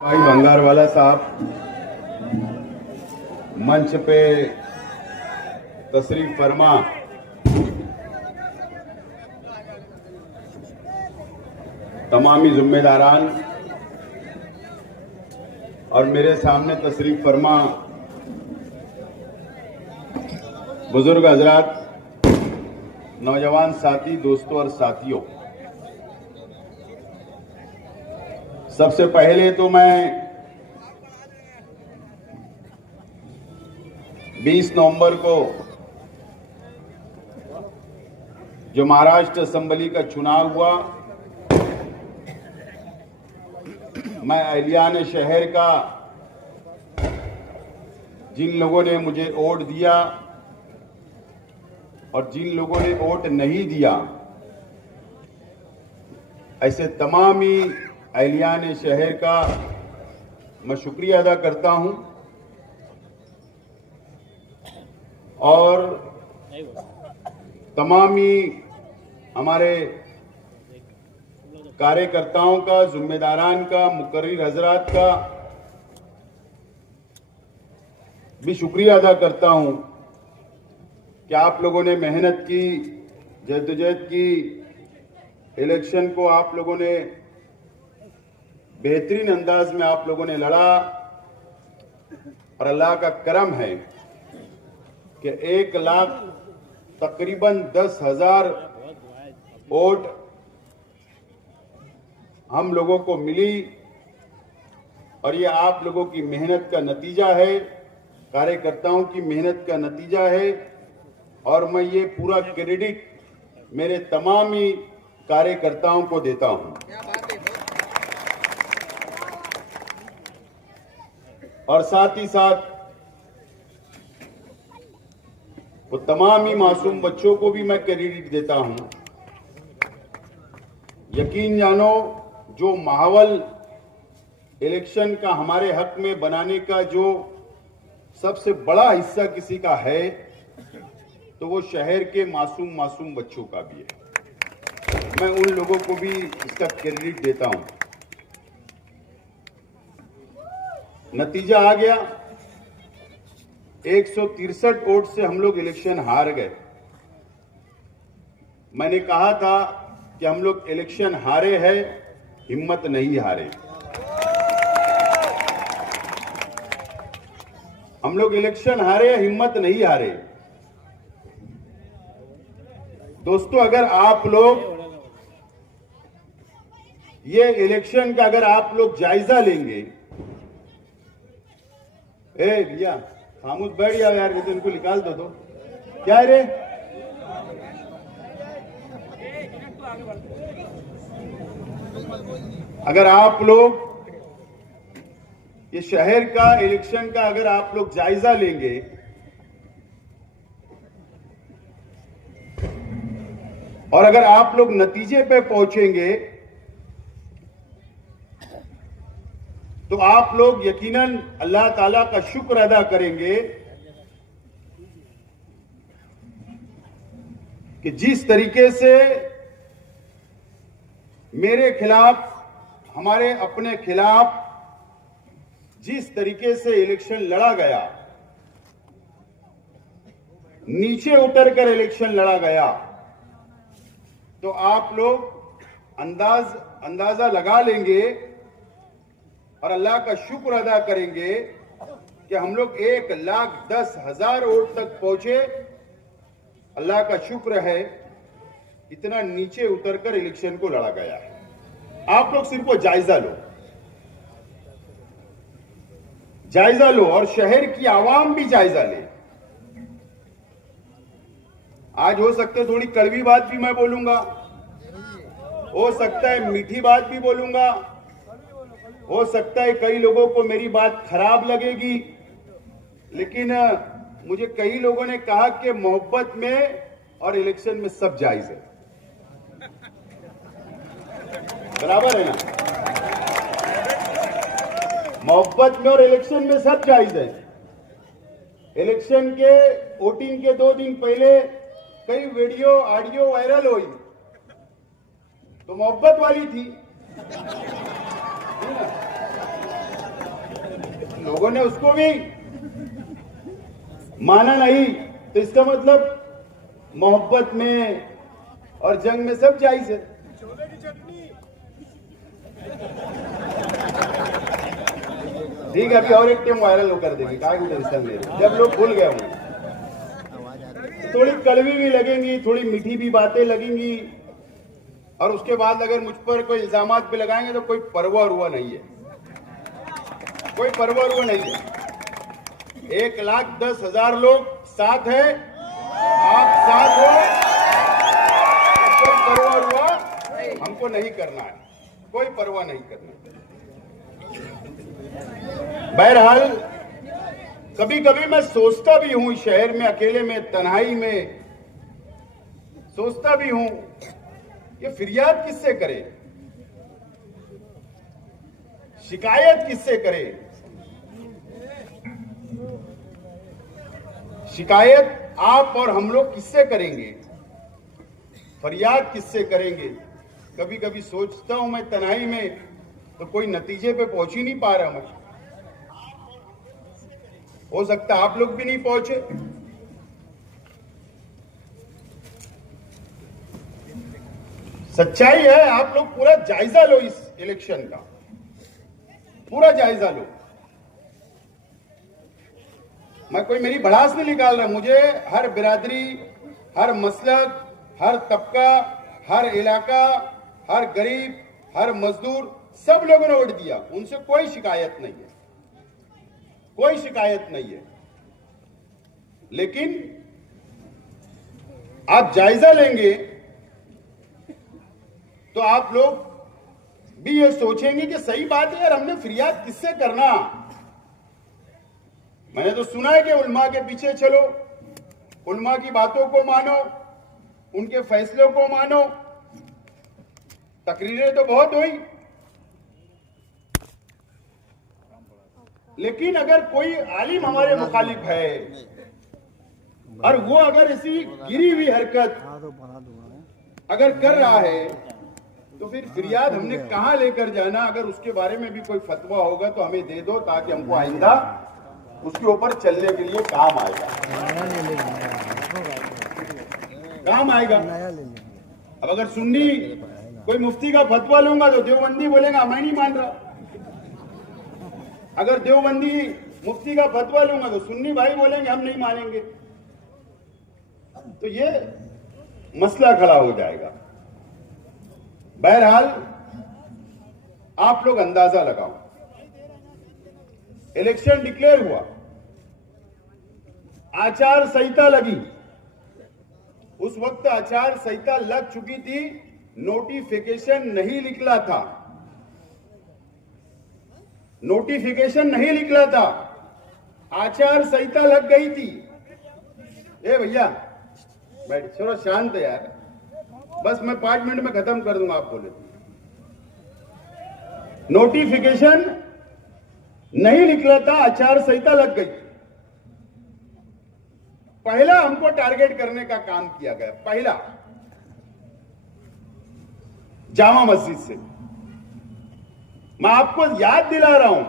भाई भंगारवाला साहब मंच पे तशरीफ फरमा। तमामी जिम्मेदारान और मेरे सामने तशरीफ फरमा बुजुर्ग हजरात, नौजवान साथी, दोस्तों और साथियों, सबसे पहले तो मैं 20 नवंबर को जो महाराष्ट्र असेंबली का चुनाव हुआ, मैं अहिल्यान शहर का जिन लोगों ने मुझे वोट दिया और जिन लोगों ने वोट नहीं दिया, ऐसे तमाम ही अहिल्यान शहर का मैं शुक्रिया अदा करता हूं और तमाम ही हमारे कार्यकर्ताओं का, जिम्मेदारान का, मुकर्रिर हजरात का भी शुक्रिया अदा करता हूं कि आप लोगों ने मेहनत की, जद्दोजहद की, इलेक्शन को आप लोगों ने बेहतरीन अंदाज में आप लोगों ने लड़ा और अल्लाह का करम है कि 1 लाख तकरीबन 10,000 वोट हम लोगों को मिली और ये आप लोगों की मेहनत का नतीजा है, कार्यकर्ताओं की मेहनत का नतीजा है और मैं ये पूरा क्रेडिट मेरे तमाम ही कार्यकर्ताओं को देता हूं। और साथ ही साथ वो तमाम ही मासूम बच्चों को भी मैं क्रेडिट देता हूं। यकीन जानो, जो माहौल इलेक्शन का हमारे हक में बनाने का जो सबसे बड़ा हिस्सा किसी का है तो वो शहर के मासूम बच्चों का भी है। मैं उन लोगों को भी इसका क्रेडिट देता हूं। नतीजा आ गया, 163 वोट से हम लोग इलेक्शन हार गए। मैंने कहा था कि हम लोग इलेक्शन हारे हैं, हिम्मत नहीं हारे। हम लोग इलेक्शन हारे, हिम्मत नहीं हारे। दोस्तों, अगर आप लोग ये इलेक्शन का अगर आप लोग जायजा लेंगे, भैया खामोश बैठ जाओ यार, नहीं तो इनको निकाल दो। तो क्या है रे? अगर आप लोग ये शहर का इलेक्शन का अगर आप लोग जायजा लेंगे और अगर आप लोग नतीजे पे पहुंचेंगे तो आप लोग यकीनन अल्लाह ताला का शुक्र अदा करेंगे कि जिस तरीके से मेरे खिलाफ, हमारे अपने खिलाफ जिस तरीके से इलेक्शन लड़ा गया, नीचे उतरकर इलेक्शन लड़ा गया, तो आप लोग अंदाजा लगा लेंगे और अल्लाह का शुक्र अदा करेंगे कि हम लोग 1,10,000 वोट तक पहुंचे। अल्लाह का शुक्र है इतना नीचे उतरकर इलेक्शन को लड़ा गया है। आप लोग सिर्फ वो जायजा लो और शहर की आवाम भी जायजा ले। आज हो सकता है थोड़ी कड़वी बात भी मैं बोलूंगा, हो सकता है मीठी बात भी बोलूंगा, हो सकता है कई लोगों को मेरी बात खराब लगेगी, लेकिन मुझे कई लोगों ने कहा कि मोहब्बत में और इलेक्शन में सब जायज है। बराबर है ना? मोहब्बत में और इलेक्शन में सब जायज है। इलेक्शन के वोटिंग के 2 दिन पहले कई वीडियो ऑडियो वायरल हुई तो मोहब्बत वाली थी। लोगों ने उसको भी माना नहीं, तो इसका मतलब मोहब्बत में और जंग में सब जायज है। ठीक है, अभी और एक टीम वायरल कर देगी, क्या टेंशन ले रहे, जब लोग भूल गए होंगे। थोड़ी कड़वी भी लगेंगी, थोड़ी मीठी भी बातें लगेंगी, और उसके बाद अगर मुझ पर कोई इल्जामात भी लगाएंगे तो कोई परवाह हुआ नहीं है, कोई परवाह हुआ नहीं है। 1,10,000 लोग साथ है, आप साथ हो, कोई परवाह हुआ हमको नहीं करना है, कोई परवाह नहीं करना। बहरहाल कभी कभी मैं सोचता भी हूं, शहर में अकेले में तन्हाई में सोचता भी हूं कि फिरियाद किससे करे, शिकायत किससे करे। शिकायत आप और हम लोग किससे करेंगे, फरियाद किससे करेंगे। कभी कभी सोचता हूं मैं तन्हाई में, तो कोई नतीजे पे पहुंच ही नहीं पा रहा मैं। हो सकता है आप लोग भी नहीं पहुंचे। सच्चाई है, आप लोग पूरा जायजा लो इस इलेक्शन का, पूरा जायजा लो। मैं कोई मेरी भड़ास नहीं निकाल रहा, मुझे हर बिरादरी, हर मसलक, हर तबका, हर इलाका, हर गरीब, हर मजदूर, सब लोगों ने वोट दिया, उनसे कोई शिकायत नहीं है, कोई शिकायत नहीं है। लेकिन आप जायजा लेंगे तो आप लोग भी ये सोचेंगे कि सही बात है यार, हमने फरियाद किससे करना। मैंने तो सुना है कि उलमा के पीछे चलो, उलमा की बातों को मानो, उनके फैसलों को मानो। तकरीरें तो बहुत हुई, लेकिन अगर कोई आलिम हमारे मुखालिफ है और वो अगर ऐसी गिरी हुई हरकत अगर कर रहा है, तो फिर फरियाद हमने कहां लेकर जाना। अगर उसके बारे में भी कोई फतवा होगा तो हमें दे दो, ताकि हमको आइंदा उसके ऊपर चलने के लिए काम आएगा, काम आएगा। अब अगर सुन्नी कोई मुफ्ती का फतवा लूंगा तो देवबंदी बोलेगा मैं नहीं मान रहा, अगर देवबंदी मुफ्ती का फतवा लूंगा तो सुन्नी भाई बोलेंगे हम नहीं मानेंगे, तो ये मसला खड़ा हो जाएगा। बहरहाल आप लोग अंदाजा लगाओ, इलेक्शन डिक्लेयर हुआ, आचार संहिता लगी, उस वक्त आचार संहिता लग चुकी थी, नोटिफिकेशन नहीं निकला था, नोटिफिकेशन नहीं निकला था, आचार संहिता लग गई थी। ए भैया बैठ, चलो शांत है यार, बस मैं 5 मिनट में खत्म कर दूंगा, आप बोले। नोटिफिकेशन नहीं निकला था, आचार संहिता लग गई। पहला हमको टारगेट करने का काम किया गया, पहला जामा मस्जिद से। मैं आपको याद दिला रहा हूं,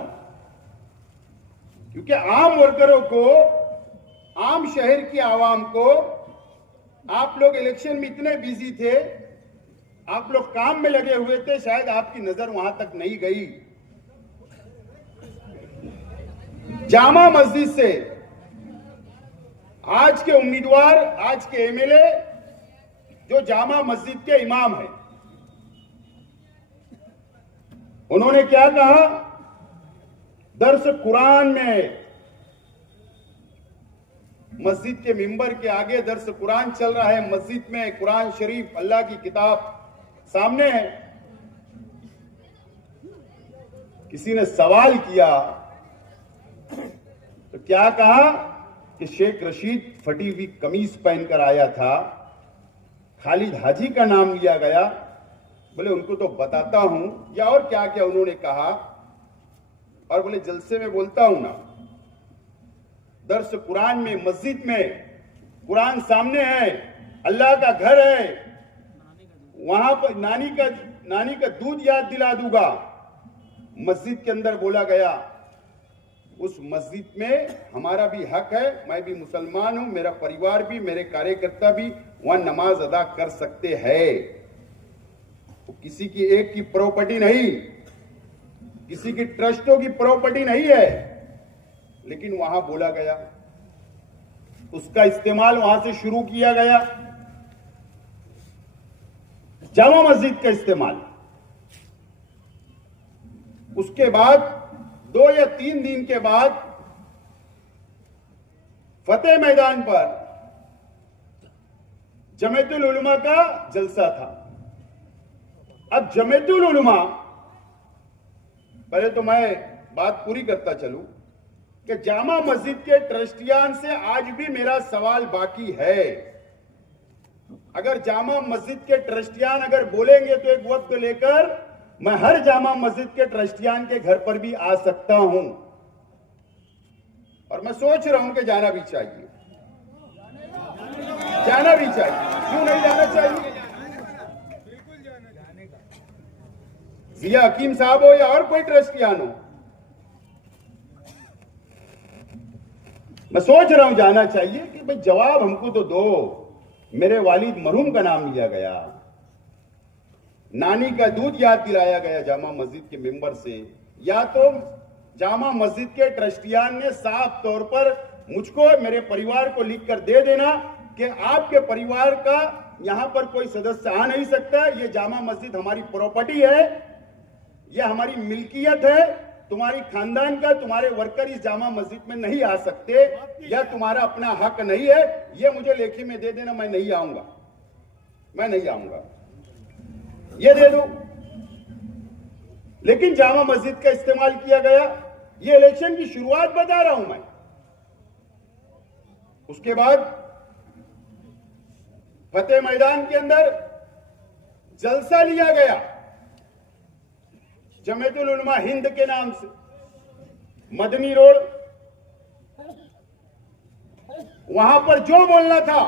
क्योंकि आम वर्करों को, आम शहर की आवाम को, आप लोग इलेक्शन में इतने बिजी थे, आप लोग काम में लगे हुए थे, शायद आपकी नजर वहां तक नहीं गई। जामा मस्जिद से आज के उम्मीदवार, आज के एमएलए जो जामा मस्जिद के इमाम हैं, उन्होंने क्या कहा, दर्स कुरान में, मस्जिद के मिंबर के आगे दर्स कुरान चल रहा है, मस्जिद में कुरान शरीफ अल्लाह की किताब सामने है। किसी ने सवाल किया तो क्या कहा कि शेख रशीद फटी हुई कमीज पहनकर आया था, खालिद हाजी का नाम लिया गया। बोले उनको तो बताता हूं, या और क्या क्या उन्होंने कहा, और बोले जलसे में बोलता हूं ना, दर्स कुरान में, मस्जिद में कुरान सामने है, अल्लाह का घर है, वहां पर नानी का दूध याद दिला दूंगा। मस्जिद के अंदर बोला गया, उस मस्जिद में हमारा भी हक है, मैं भी मुसलमान हूं, मेरा परिवार भी, मेरे कार्यकर्ता भी वहां नमाज अदा कर सकते हैं। तो किसी की एक की प्रॉपर्टी नहीं, किसी की ट्रस्टों की प्रॉपर्टी नहीं है, लेकिन वहां बोला गया, उसका इस्तेमाल वहां से शुरू किया गया, जामा मस्जिद का इस्तेमाल। उसके बाद 2 या 3 दिन के बाद फतेह मैदान पर जमीयतुल उलमा का जलसा था। अब जमीयतुल उलमा, पहले तो मैं बात पूरी करता चलूं कि जामा मस्जिद के ट्रस्टियान से आज भी मेरा सवाल बाकी है। अगर जामा मस्जिद के ट्रस्टियान अगर बोलेंगे तो एक वक्त लेकर मैं हर जामा मस्जिद के ट्रस्टियान के घर पर भी आ सकता हूं, और मैं सोच रहा हूं कि जाना भी चाहिए, जाना भी चाहिए। क्यों नहीं जाना चाहिए? जिया हकीम साहब हो या और कोई ट्रस्टियान हो, मैं सोच रहा हूं जाना चाहिए कि भाई जवाब हमको तो दो। मेरे वालिद मरहूम का नाम लिया गया, नानी का दूध याद दिलाया गया जामा मस्जिद के मेंबर से, या तो जामा मस्जिद के ट्रस्टियान ने साफ तौर पर मुझको, मेरे परिवार को लिख कर दे देना कि आपके परिवार का यहां पर कोई सदस्य आ नहीं सकता, ये जामा मस्जिद हमारी प्रॉपर्टी है, यह हमारी मिल्कियत है, तुम्हारी खानदान का, तुम्हारे वर्कर इस जामा मस्जिद में नहीं आ सकते, या तुम्हारा अपना हक नहीं है, ये मुझे लेखी में दे देना, मैं नहीं आऊंगा, मैं नहीं आऊंगा, ये दे दो। लेकिन जामा मस्जिद का इस्तेमाल किया गया। ये इलेक्शन की शुरुआत बता रहा हूं मैं। उसके बाद फतेह मैदान के अंदर जलसा लिया गया जमीयतुल उलमा हिंद के नाम से, मदनी रोड। वहां पर जो बोलना था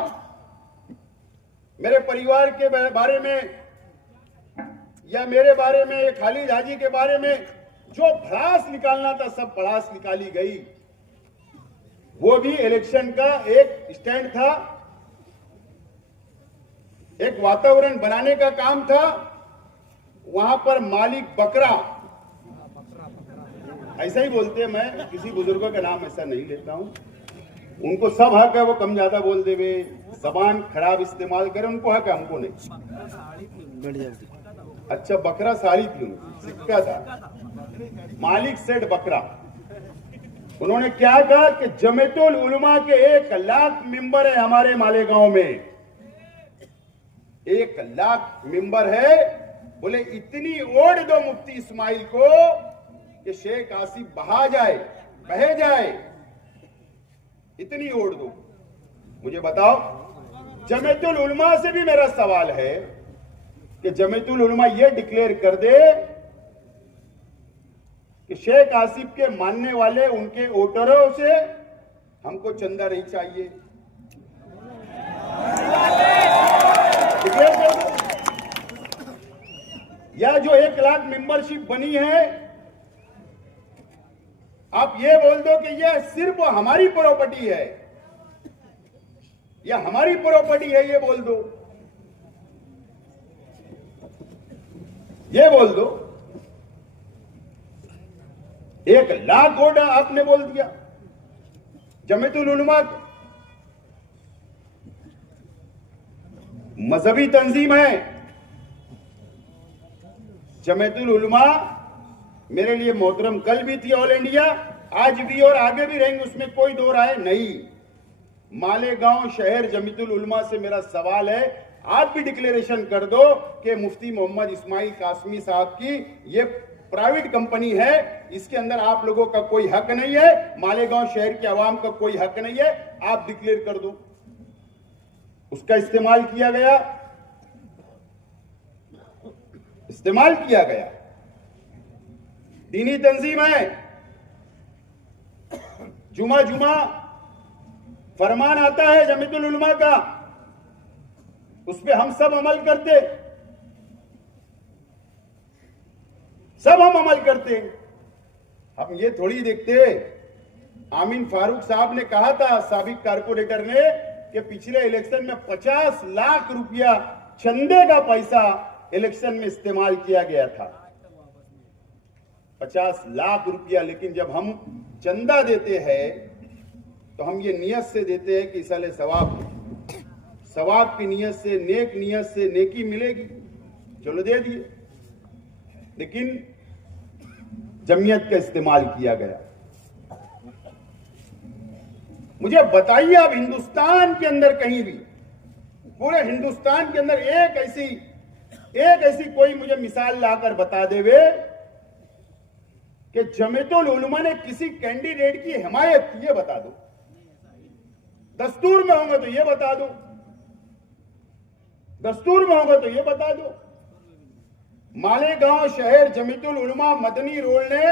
मेरे परिवार के बारे में या मेरे बारे में, खालिद हाजी के बारे में जो भड़ास निकालना था, सब भड़ास निकाली गई। वो भी इलेक्शन का एक स्टैंड था, एक वातावरण बनाने का काम था। वहां पर मालिक बकरा, ऐसा ही बोलते हैं, मैं किसी बुजुर्गों का नाम ऐसा नहीं लेता हूं, उनको सब हक है, वो कम ज्यादा बोल देवे, जबान खराब इस्तेमाल करे, उनको हक है, हमको नहीं। अच्छा, बकरा साड़ी क्यों? सिक्का था, मालिक सेठ बकरा। उन्होंने क्या कहा कि जमीयतुल उलमा के 1 लाख मेंबर है हमारे मालेगांव में, 1 लाख मेंबर है। बोले इतनी ओढ़ दो मुफ्ती इस्माइल को कि शेख आसिफ बहा जाए, बह जाए, इतनी ओढ़ दो। मुझे बताओ, जमीयतुल उलमा से भी मेरा सवाल है कि जमीयतुल उलमा यह डिक्लेयर कर दे कि शेख आसिफ के मानने वाले उनके वोटरों से हमको चंदा नहीं चाहिए, डिक्लेयर कर दो। या जो 1 लाख मेंबरशिप बनी है, आप ये बोल दो कि यह सिर्फ हमारी प्रॉपर्टी है, या हमारी प्रॉपर्टी है, ये बोल दो, ये बोल दो। 1 लाख वोट आपने बोल दिया जमीयतुल उलमा को। मजहबी तंजीम है जमीयतुल उलमा, मेरे लिए मोहतरम कल भी थी ऑल इंडिया, आज भी और आगे भी रहेंगे, उसमें कोई दो राय नहीं। मालेगांव शहर जमीयतुल उलमा से मेरा सवाल है, आप भी डिक्लेरेशन कर दो कि मुफ्ती मोहम्मद इस्माइल कासमी साहब की ये प्राइवेट कंपनी है, इसके अंदर आप लोगों का कोई हक नहीं है, मालेगांव शहर के आवाम का कोई हक नहीं है, आप डिक्लेयर कर दो। उसका इस्तेमाल किया गया, इस्तेमाल किया गया। दीनी तंजीम है, जुमा जुमा फरमान आता है जमीयतुल उलमा का, उस पे हम सब अमल करते, सब हम अमल करते। हम ये थोड़ी देखते आमीन फारूक साहब ने कहा था, साबिक कारपोरेटर ने, कि पिछले इलेक्शन में 50 लाख रुपया चंदे का पैसा इलेक्शन में इस्तेमाल किया गया था। 50 लाख रुपया। लेकिन जब हम चंदा देते हैं तो हम ये नियत से देते हैं कि साले सवाब की नियत से, नेक नियत से नेकी मिलेगी, चलो दे दिए। लेकिन जमीयत का इस्तेमाल किया गया। मुझे बताइए, आप हिंदुस्तान के अंदर कहीं भी, पूरे हिंदुस्तान के अंदर एक ऐसी कोई मुझे मिसाल लाकर बता देवे कि जमीयतुल उलमा ने किसी कैंडिडेट की हिमायत की, ये बता दो। दस्तूर में होंगे तो ये बता दो, दस्तूर में होगा तो ये बता दो। मालेगांव शहर जमीयतुल उलमा मदनी रोड ने,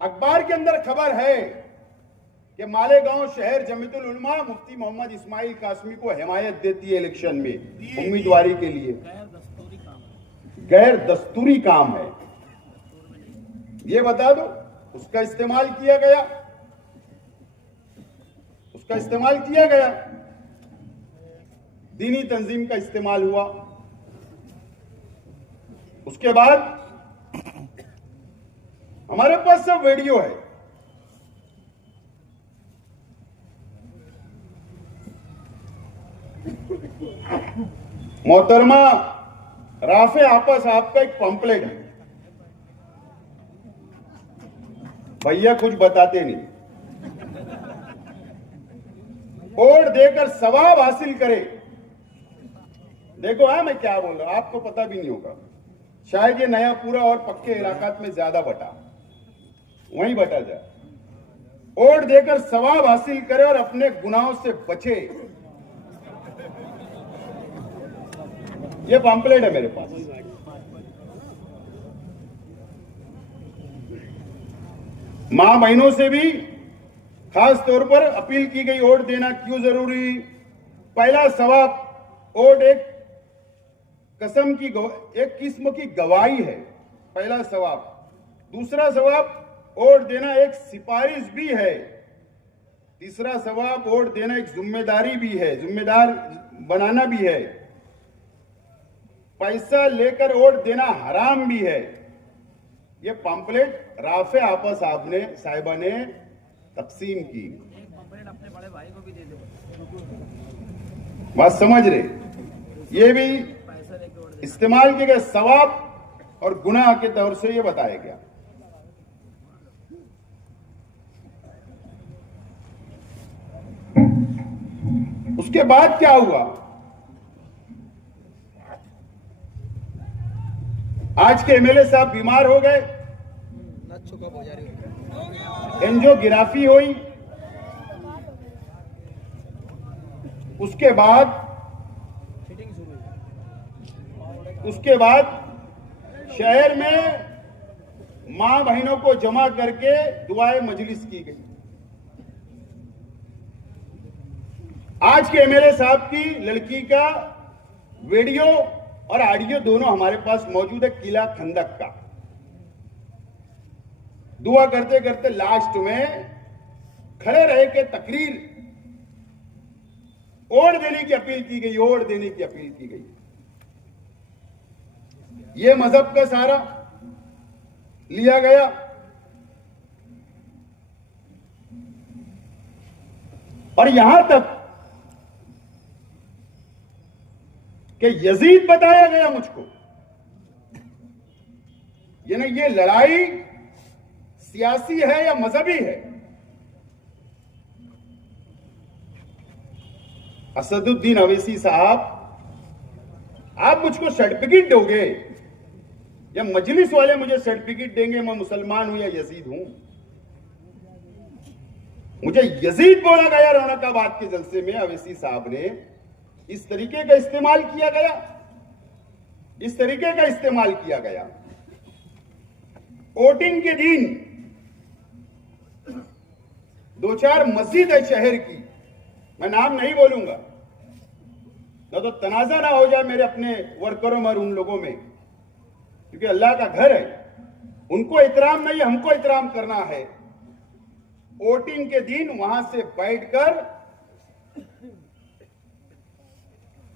अखबार के अंदर खबर है कि मालेगांव शहर जमीयतुल उलमा मुफ्ती मोहम्मद इस्माइल कासमी को हिमायत देती है इलेक्शन में उम्मीदवारी के लिए। गैर दस्तूरी काम है, ये बता दो। उसका इस्तेमाल किया गया, उसका इस्तेमाल किया गया, दीनी तंजीम का इस्तेमाल हुआ। उसके बाद हमारे पास सब वीडियो है। मोहतरमा राफे आपा साहब का एक पंपलेट है, भैया कुछ बताते नहीं, वोट देकर सवाब हासिल करे। देखो मैं क्या बोल रहा हूं, आपको पता भी नहीं होगा, शायद ये नया पूरा और पक्के इलाकात में ज्यादा बटा, वहीं बटा जाए। वोट देकर सवाब हासिल करे और अपने गुनाहों से बचे। ये पंपलेट है मेरे पास। मां बहनों से भी खास तौर पर अपील की गई, वोट देना क्यों जरूरी। पहला सवाब, वोट एक किस्म की गवाही है, पहला सवाब। दूसरा सवाब, वोट देना एक सिफारिश भी है। तीसरा सवाब, वोट देना एक जिम्मेदारी भी है, जिम्मेदार बनाना भी है। पैसा लेकर वोट देना हराम भी है। ये पंपलेट राफे आपा साहिबा ने तकसीम की। अपने बड़े भाई को भी दे दो। बात समझ रहे, ये भी इस्तेमाल किए गए सवाब और गुनाह के तौर से ये बताया गया। उसके बाद क्या हुआ, आज के एमएलए साहब बीमार हो गए, एंजियोग्राफी हुई। उसके बाद शहर में मां बहनों को जमा करके दुआए मजलिस की गई। आज के एमएलए साहब की लड़की का वीडियो और ऑडियो दोनों हमारे पास मौजूद है, किला खंदक का। दुआ करते करते लास्ट में खड़े रह के तकरीर, वोट देने की अपील की गई, वोट देने की अपील की गई। ये मजहब का सहारा लिया गया। और यहां तक कि यजीद बताया गया मुझको। यानी ये लड़ाई सियासी है या मजहबी है। असदुद्दीन अवैसी साहब, आप मुझको सर्टिफिकेट दोगे या मजलिस वाले मुझे सर्टिफिकेट देंगे मैं मुसलमान हूं या यजीद हूं? मुझे यजीद बोला गया रौनकाबाद के जलसे में। अवैसी साहब ने इस तरीके का इस्तेमाल किया गया, इस तरीके का इस्तेमाल किया गया। वोटिंग के दिन दो चार मस्जिद है शहर की, मैं नाम नहीं बोलूंगा, ना तो तनाजा ना हो जाए मेरे अपने वर्करों में और उन लोगों में, क्योंकि अल्लाह का घर है, उनको एहतराम नहीं हमको एहतराम करना है। वोटिंग के दिन वहां से बैठकर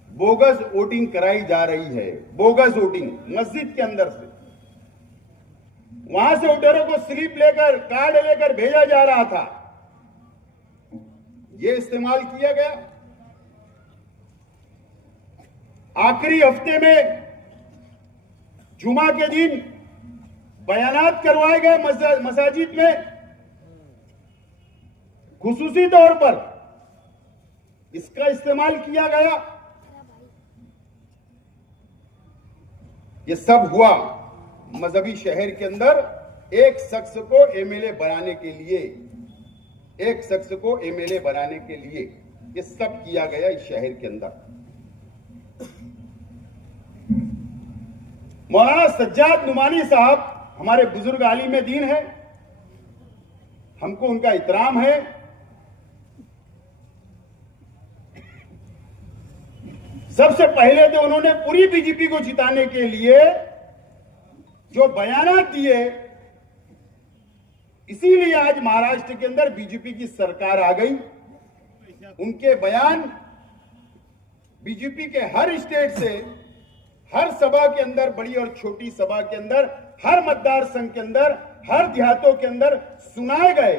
बोगस वोटिंग कराई जा रही है। बोगस वोटिंग मस्जिद के अंदर से, वहां से वोटरों को स्लिप लेकर, कार्ड लेकर भेजा जा रहा था। यह इस्तेमाल किया गया। आखिरी हफ्ते में जुमा के दिन बयानात करवाए गए मसाजिद में, खुसूसी तौर पर इसका इस्तेमाल किया गया। ये सब हुआ मजहबी शहर के अंदर एक शख्स को एमएलए बनाने के लिए, एक शख्स को एमएलए बनाने के लिए ये सब किया गया इस शहर के अंदर। मौलाना सज्जाद नुमानी साहब हमारे बुजुर्ग आलिम दीन है, हमको उनका इतराम है। सबसे पहले तो उन्होंने पूरी बीजेपी को जिताने के लिए जो बयानात दिए, इसीलिए आज महाराष्ट्र के अंदर बीजेपी की सरकार आ गई। उनके बयान बीजेपी के हर स्टेट से, हर सभा के अंदर, बड़ी और छोटी सभा के अंदर, हर मतदार संघ के अंदर, हर देहातों के अंदर सुनाए गए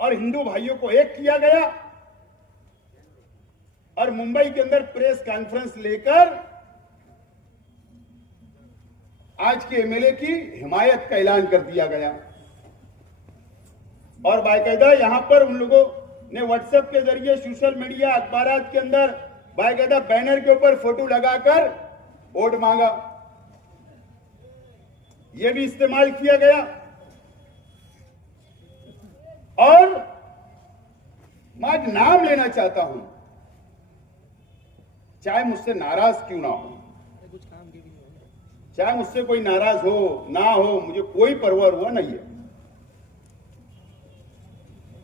और हिंदू भाइयों को एक किया गया। और मुंबई के अंदर प्रेस कॉन्फ्रेंस लेकर आज के एमएलए की हिमायत का ऐलान कर दिया गया। और बाकायदा यहां पर उन लोगों ने व्हाट्सएप के जरिए, सोशल मीडिया, अखबारात के अंदर बाकायदा बैनर के ऊपर फोटो लगाकर वोट मांगा। यह भी इस्तेमाल किया गया। और मैं आज नाम लेना चाहता हूं, चाहे मुझसे नाराज क्यों ना हो, चाहे मुझसे कोई नाराज हो ना हो, मुझे कोई परवाह हुआ नहीं है।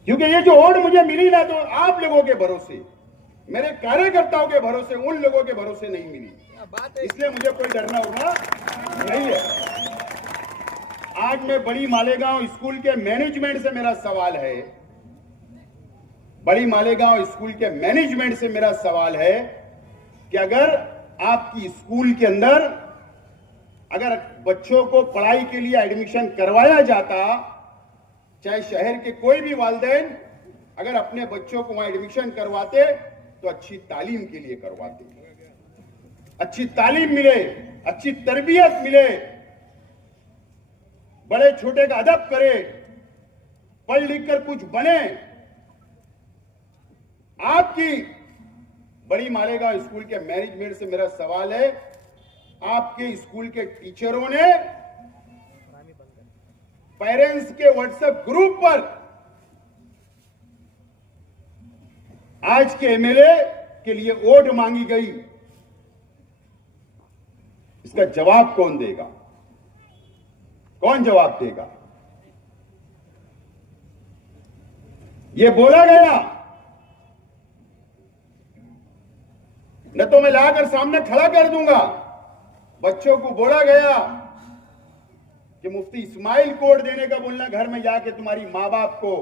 क्योंकि ये जो वोट मुझे मिली ना, तो आप लोगों के भरोसे, मेरे कार्यकर्ताओं के भरोसे, उन लोगों के भरोसे नहीं मिली, इसलिए मुझे कोई डरना उड़ना नहीं है। आज मैं बड़ी मालेगांव स्कूल के मैनेजमेंट से मेरा सवाल है, बड़ी मालेगांव स्कूल के मैनेजमेंट से मेरा सवाल है कि अगर आपकी स्कूल के अंदर अगर बच्चों को पढ़ाई के लिए एडमिशन करवाया जाता, चाहे शहर के कोई भी वालिदैन अगर अपने बच्चों को वहां एडमिशन करवाते तो अच्छी तालीम के लिए करवाते, अच्छी तालीम मिले, अच्छी तरबियत मिले, बड़े छोटे का अदब करे, पढ़ लिख कर कुछ बने। आपकी बड़ी मालेगांव स्कूल के मैनेजमेंट से मेरा सवाल है, आपके स्कूल के टीचरों ने पेरेंट्स के व्हाट्सएप ग्रुप पर आज के एमएलए के लिए वोट मांगी गई, इसका जवाब कौन देगा? कौन जवाब देगा? यह बोला गया, न तो मैं लाकर सामने खड़ा कर दूंगा। बच्चों को बोला गया कि मुफ्ती इस्माइल कोड देने का बोलना घर में जाके तुम्हारी मां बाप को।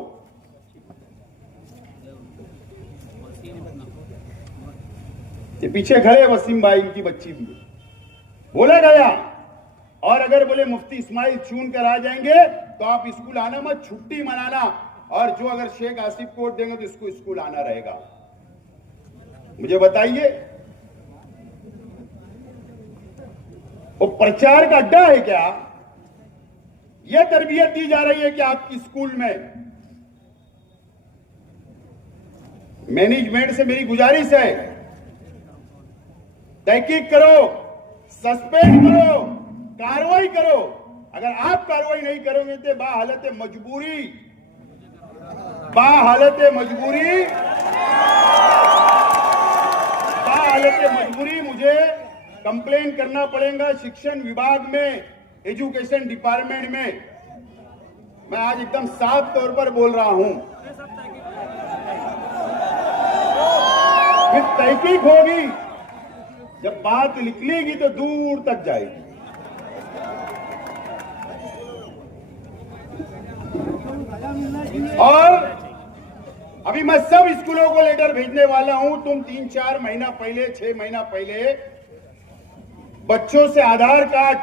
ये पीछे खड़े वसीम भाई, इनकी बच्ची भी बोला गया। और अगर बोले मुफ्ती इस्माइल चुन कर आ जाएंगे तो आप स्कूल आना मत, छुट्टी मनाना, और जो अगर शेख आसिफ कोड देंगे तो इसको स्कूल आना रहेगा। मुझे बताइए, वो प्रचार का अड्डा है क्या? यह तरबियत दी जा रही है कि आपकी स्कूल में? मैनेजमेंट से मेरी गुजारिश है, तहकीक करो, सस्पेंड करो, कार्रवाई करो। अगर आप कार्रवाई नहीं करोगे तो बाहालत मजबूरी मुझे कंप्लेन करना पड़ेगा शिक्षण विभाग में, एजुकेशन डिपार्टमेंट में। मैं आज एकदम साफ तौर पर बोल रहा हूं, फिर तहकीक होगी, जब बात निकलेगी तो दूर तक जाएगी। और अभी मैं सब स्कूलों को लेटर भेजने वाला हूं। तुम 3-4 महीना पहले, 6 महीना पहले बच्चों से आधार कार्ड,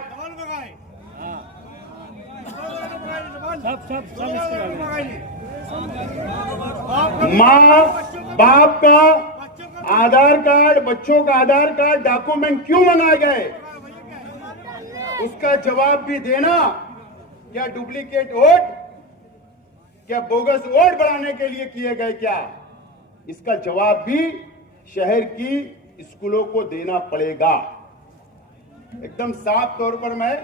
माँ बाप का आधार कार्ड, बच्चों का आधार कार्ड, डॉक्यूमेंट क्यों मंगाए गए, उसका जवाब भी देना। क्या डुप्लीकेट वोट, क्या बोगस वोट बढ़ाने के लिए किए गए क्या, इसका जवाब भी शहर की स्कूलों को देना पड़ेगा। एकदम साफ तौर पर मैं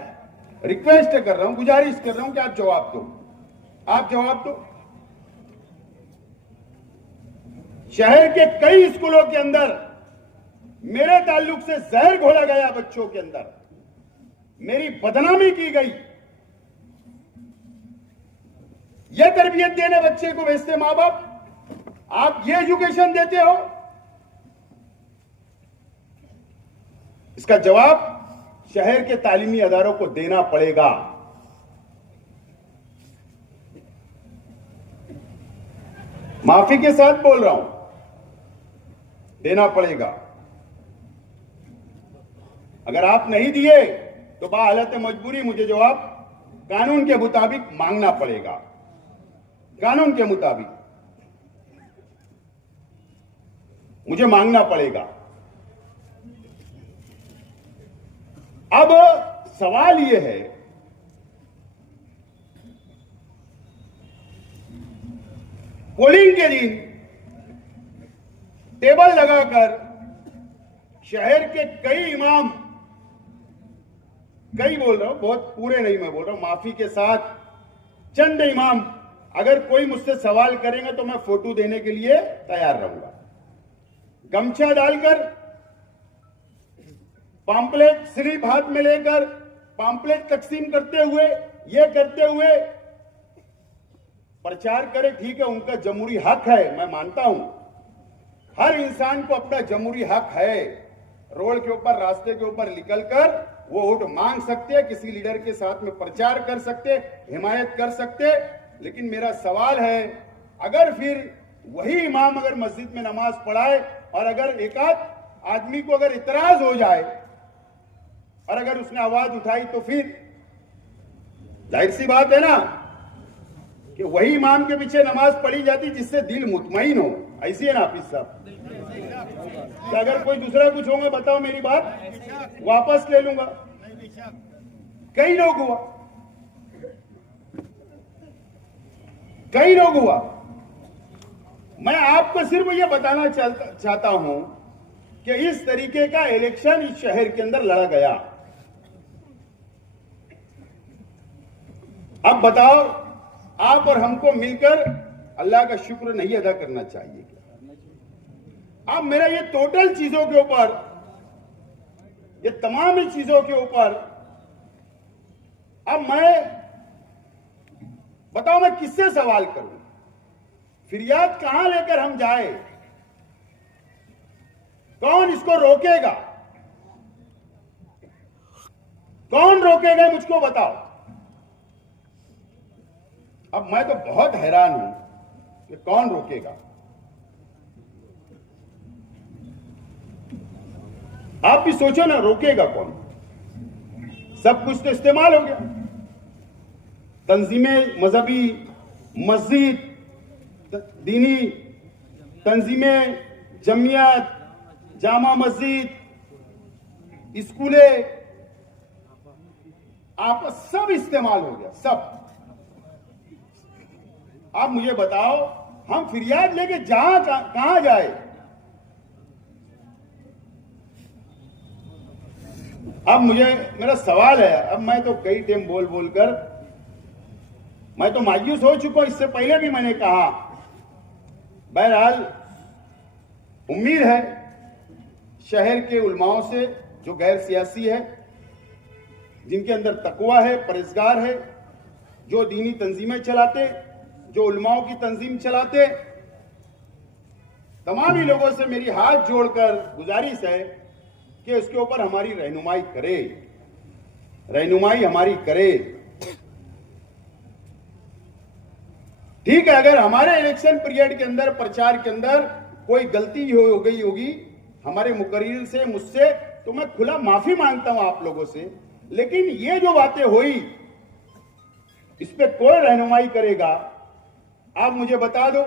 रिक्वेस्ट कर रहा हूं, गुजारिश कर रहा हूं कि आप जवाब दो, आप जवाब दो। शहर के कई स्कूलों के अंदर मेरे ताल्लुक से जहर घोला गया, बच्चों के अंदर मेरी बदनामी की गई। यह तरबियत देने बच्चे को भेजते मां बाप, आप ये एजुकेशन देते हो, इसका जवाब शहर के तालीमी अदारों को देना पड़ेगा। माफी के साथ बोल रहा हूं, देना पड़ेगा। अगर आप नहीं दिए तो बाहालत मजबूरी मुझे जवाब कानून के मुताबिक मांगना पड़ेगा, कानून के मुताबिक मुझे मांगना पड़ेगा। अब सवाल यह है, पोलिंग के दिन टेबल लगाकर शहर के कई इमाम, कई बोल रहा हूं, बहुत पूरे नहीं मैं बोल रहा हूं, माफी के साथ चंद इमाम, अगर कोई मुझसे सवाल करेंगे तो मैं फोटो देने के लिए तैयार रहूंगा। गमछा डालकर, पाम्पलेट स्लिप हाथ में लेकर पाम्पलेट तकसीम करते हुए, ये करते हुए प्रचार करे, ठीक है, उनका जमहूरी हक है, मैं मानता हूं। हर इंसान को अपना जमहूरी हक है, रोड के ऊपर, रास्ते के ऊपर निकलकर वो वोट मांग सकते हैं, किसी लीडर के साथ में प्रचार कर सकते, हिमायत कर सकते। लेकिन मेरा सवाल है, अगर फिर वही इमाम अगर मस्जिद में नमाज पढ़ाए और अगर एक आध आदमी को अगर इतराज हो जाए और अगर उसने आवाज उठाई, तो फिर जाहिर सी बात है ना कि वही इमाम के पीछे नमाज पढ़ी जाती जिससे दिल मुतमईन हो। ऐसी है ना हाफिज साहब? कि अगर कोई दूसरा कुछ होगा बताओ, मेरी बात वापस ले लूंगा। कई लोग हुआ, कई लोग हुआ। मैं आपको सिर्फ ये बताना चाहता हूं कि इस तरीके का इलेक्शन इस शहर के अंदर लड़ा गया। अब बताओ, आप और हमको मिलकर अल्लाह का शुक्र नहीं अदा करना चाहिए क्या? अब मेरा ये टोटल चीजों के ऊपर, ये तमाम ही चीजों के ऊपर, अब मैं बताओ मैं किससे सवाल करूं? फिरियाद कहां लेकर हम जाए? कौन इसको रोकेगा? कौन रोकेगा, मुझको बताओ। अब मैं तो बहुत हैरान हूं कि कौन रोकेगा। आप भी सोचो ना, रोकेगा कौन? सब कुछ तो इस्तेमाल हो गया। तंजीमें, मजहबी, मस्जिद, दीनी तंजीमें, जमियत, जामा मस्जिद, स्कूलें, आप सब इस्तेमाल हो गया, सब। आप मुझे बताओ, हम फिरियाद लेके कहां जाए? अब मेरा सवाल है, अब मैं तो कई टाइम बोल बोलकर मैं तो मायूस हो चुका हूं। इससे पहले भी मैंने कहा, बहरहाल उम्मीद है शहर के उलमाओं से, जो गैर सियासी है, जिनके अंदर तकवा है, परहेजगार है, जो दीनी तंजीमें चलाते, जो उलमाओं की तंजीम चलाते, तमाम ही लोगों से मेरी हाथ जोड़कर गुजारिश है कि उसके ऊपर हमारी रहनुमाई करे, रहनुमाई हमारी करे। ठीक है, अगर हमारे इलेक्शन पीरियड के अंदर, प्रचार के अंदर कोई गलती हो गई होगी हमारे मुकर्रिर से, मुझसे, तो मैं खुला माफी मांगता हूं आप लोगों से। लेकिन ये जो बातें हुई, इस पे कोई रहनुमाई करेगा? आप मुझे बता दो,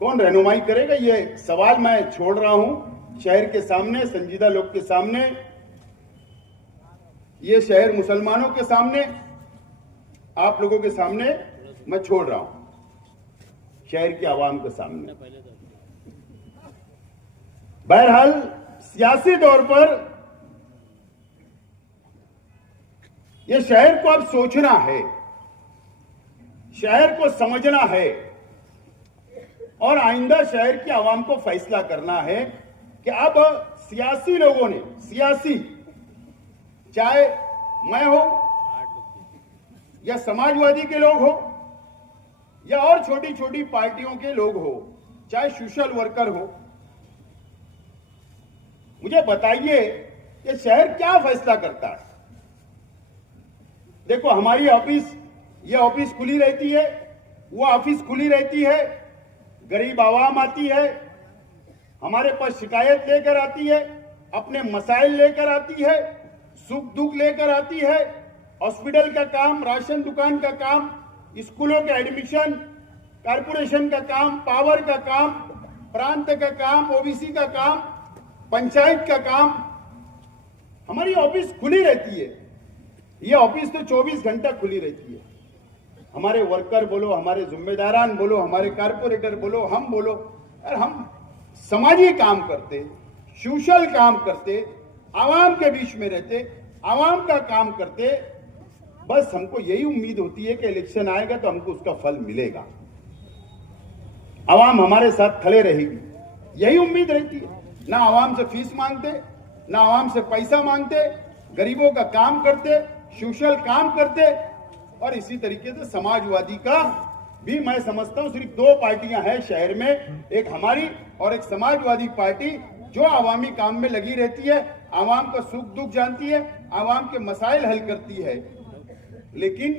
कौन रहनुमाई करेगा? ये सवाल मैं छोड़ रहा हूं शहर के सामने, संजीदा लोग के सामने, ये शहर मुसलमानों के सामने, आप लोगों के सामने मैं छोड़ रहा हूं, शहर के आवाम के सामने। बहरहाल सियासी तौर पर यह शहर को अब सोचना है, शहर को समझना है और आइंदा शहर के आवाम को फैसला करना है कि अब सियासी लोगों ने, सियासी, चाहे मैं हो या समाजवादी के लोग हो या और छोटी छोटी पार्टियों के लोग हो, चाहे सोशल वर्कर हो, मुझे बताइए कि शहर क्या फैसला करता है? देखो, हमारी ऑफिस, ये ऑफिस खुली रहती है, वो ऑफिस खुली रहती है, गरीब आवाम आती है, हमारे पास शिकायत लेकर आती है, अपने मसाइल लेकर आती है, सुख दुख लेकर आती है, हॉस्पिटल का काम, राशन दुकान का काम, स्कूलों के एडमिशन, कारपोरेशन का काम, पावर का काम, प्रांत का काम, ओबीसी का काम, पंचायत का काम, हमारी ऑफिस खुली रहती है। ये ऑफिस तो 24 घंटा खुली रहती है। हमारे वर्कर बोलो, हमारे जिम्मेदारान बोलो, हमारे कारपोरेटर बोलो, हम बोलो, और हम समाजी काम करते, सोशल काम करते, आवाम के बीच में रहते, आवाम का काम करते। बस हमको यही उम्मीद होती है कि इलेक्शन आएगा तो हमको उसका फल मिलेगा, आवाम हमारे साथ खड़े रहेगी, यही उम्मीद रहती है। ना आवाम से फीस मांगते, ना आवाम से पैसा मांगते, गरीबों का काम करते, सोशल काम करते। और इसी तरीके से समाजवादी का भी मैं समझता हूं सिर्फ 2 पार्टियां हैं शहर में, एक हमारी और एक समाजवादी पार्टी, जो आवामी काम में लगी रहती है, आवाम का सुख दुख जानती है, आवाम के मसाइल हल करती है। लेकिन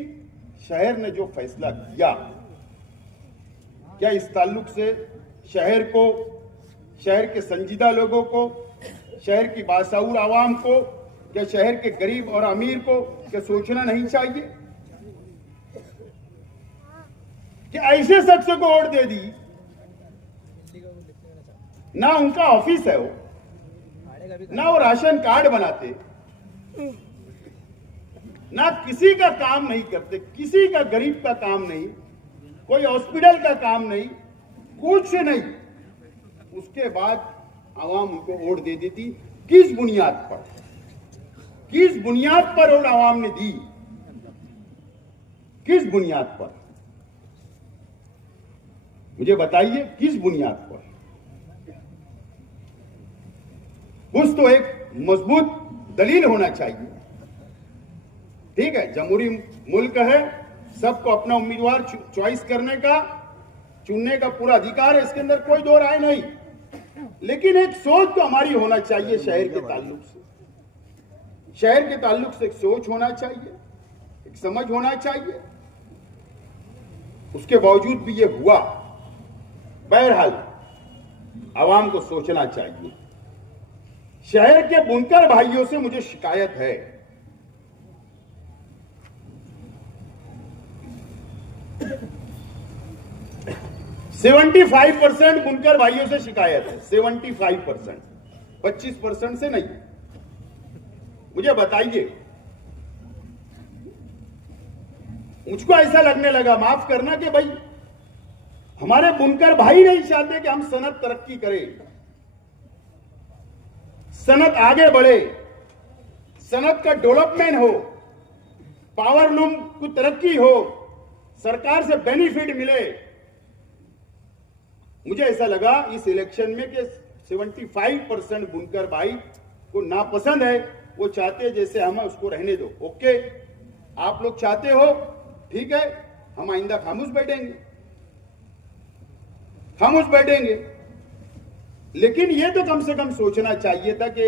शहर ने जो फैसला किया, क्या इस ताल्लुक से शहर को, शहर के संजीदा लोगों को, शहर की बाशऊर आवाम को, क्या शहर के गरीब और अमीर को क्या सोचना नहीं चाहिए कि ऐसे शख्स को वोट दे दी? ना उनका ऑफिस है वो, ना वो राशन कार्ड बनाते, ना किसी का काम नहीं करते, किसी का गरीब का काम नहीं, कोई हॉस्पिटल का काम नहीं, कुछ नहीं। उसके बाद आवाम उनको वोट दे देती। किस बुनियाद पर, किस बुनियाद पर वोट आवाम ने दी? किस बुनियाद पर? मुझे बताइए, किस बुनियाद पर? कुछ तो एक मजबूत दलील होना चाहिए। ठीक है, जमहूरी मुल्क है, सबको अपना उम्मीदवार चॉइस करने का, चुनने का पूरा अधिकार है, इसके अंदर कोई दो राय नहीं। लेकिन एक सोच तो हमारी होना चाहिए शहर के ताल्लुक से, शहर के ताल्लुक से एक सोच होना चाहिए, एक समझ होना चाहिए। उसके बावजूद भी ये हुआ। बहरहाल आवाम को सोचना चाहिए। शहर के बुनकर भाइयों से मुझे शिकायत है, %75 बुनकर भाइयों से शिकायत है, 75%, 25% से नहीं। मुझे बताइए, मुझको ऐसा लगने लगा, माफ करना, कि भाई हमारे बुनकर भाई नहीं चाहते कि हम सनत तरक्की करें, सनत आगे बढ़े, सनत का डेवलपमेंट हो, पावरलूम को तरक्की हो, सरकार से बेनिफिट मिले। मुझे ऐसा लगा इस इलेक्शन में कि 75% बुनकर भाई को नापसंद है, वो चाहते जैसे हम उसको रहने दो। ओके, आप लोग चाहते हो, ठीक है, हम आइंदा खामोश बैठेंगे, खामोश बैठेंगे। लेकिन ये तो कम से कम सोचना चाहिए था कि